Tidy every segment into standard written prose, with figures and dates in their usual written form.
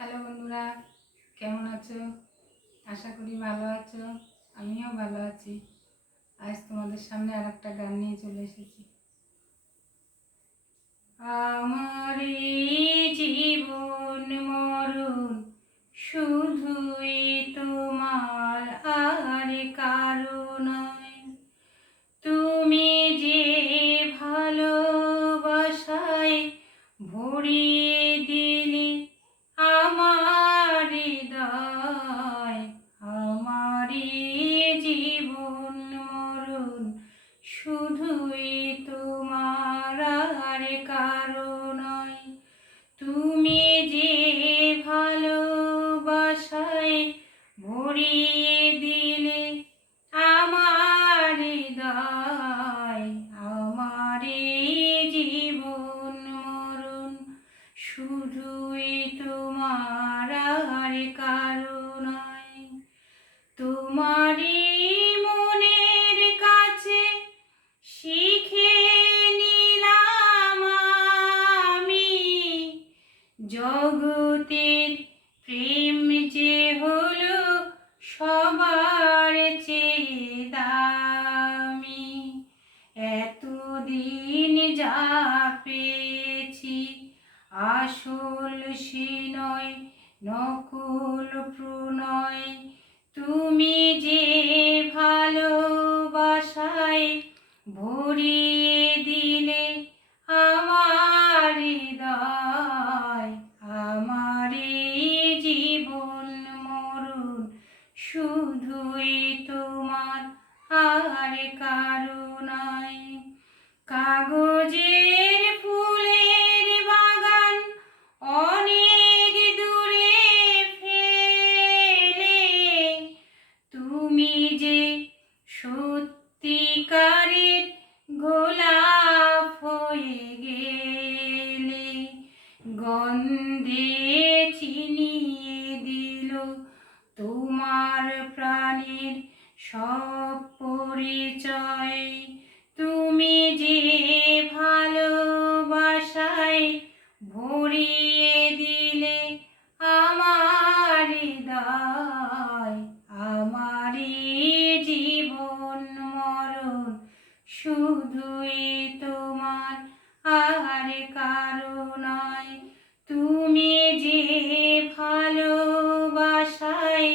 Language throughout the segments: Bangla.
হ্যালো বন্ধুরা, কেমন আছো? আশা করি ভালো আছো। আমিও ভালো আছি। আজ তোমাদের সামনে আর একটা গান নিয়ে চলে এসেছি। আমার জীবন মরণ শুধুই তোমার আর কারো নয়। তুমি যে ভালোবাসায় ভরিয়ে দিলে আমার হৃদয়, আমারই জীবন মরণ শুধুই তোমার আর কারো নয়। তুমি যে ভালোবাসায় ভরিয়ে দিলে আমার হৃদয়, আমারই জীবন মরণ শুধুই তোমার আর কারো নয়। তোমারই মনের কাছে শিখে নিলাম আমি, জগতের প্রেম যে হলো সবার চেয়ে দামি। এতদিন যা পেয়েছি আসল সে নয়, নকল প্রণয়। তুমি যে ভালোবাসায় ভরিয়ে দিলে আমার হৃদয়, আমারই জীবন মরণ শুধুই তোমার আর কারো নয়। কাগজের ফুলের বাগান অনেক দূরে ফেলে তুমি যে সত্যিকারের গোলাপ হয়ে গেলে, গন্ধে চিনিয়ে দিল তোমার প্রাণের সব পরিচয়। তুমি যে ভালোবাসায় ভরিয়ে দিলে আমার হৃদয়, আমারই জীবন মরণ শুধুই তোমার আর কারো নয়। তুমি যে ভালোবাসায়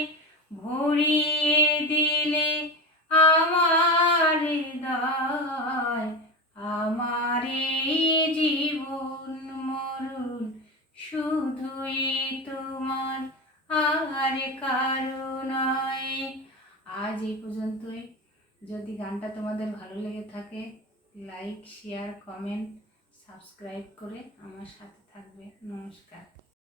ভরিয়ে দিলে আমার হৃদয়, আমারই জীবন মরণ শুধুই তোমার আর কারো নয়। আজ এই পর্যন্তই। যদি গানটা তোমাদের ভালো লেগে থাকে, লাইক, শেয়ার, কমেন্ট, সাবস্ক্রাইব করে আমার সাথে থাকবে। নমস্কার।